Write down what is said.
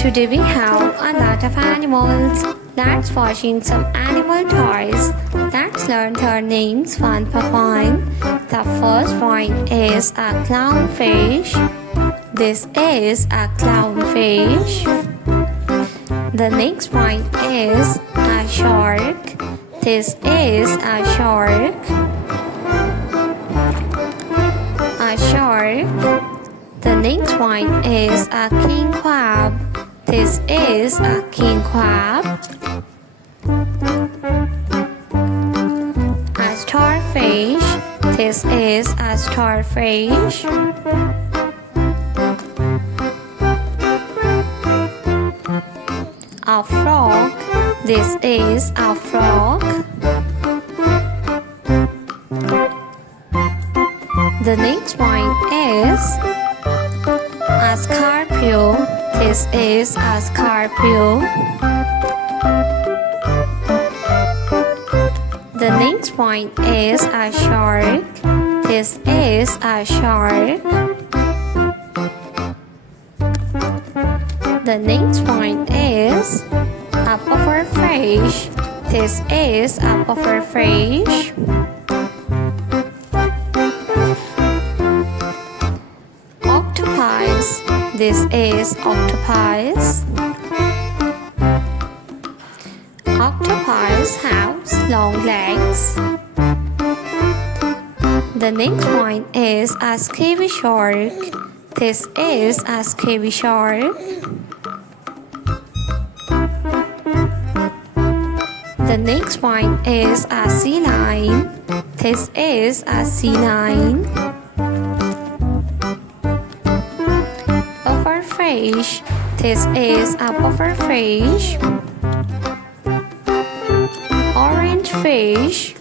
Today we have a lot of animals. Let's watching some animal toys. Let's learn their names one by one. The first one is a clownfish. This is a clownfish. The next one is a shark. This is a shark. A shark. The next one is a king crab. This is a king crab. A starfish. This is a starfish. A frog. This is a frog. The next one is a scorpio. This is a scorpio. The next one is a shark. This is a shark. The next one is a pufferfish. This is a pufferfish. Octopus. This is octopus. Octopus has long legs. The next one is a scabby shark. This is a scabby shark. The next one is a sea lion. This is a sea lion. Pufferfish. This is a pufferfish. Orange fish.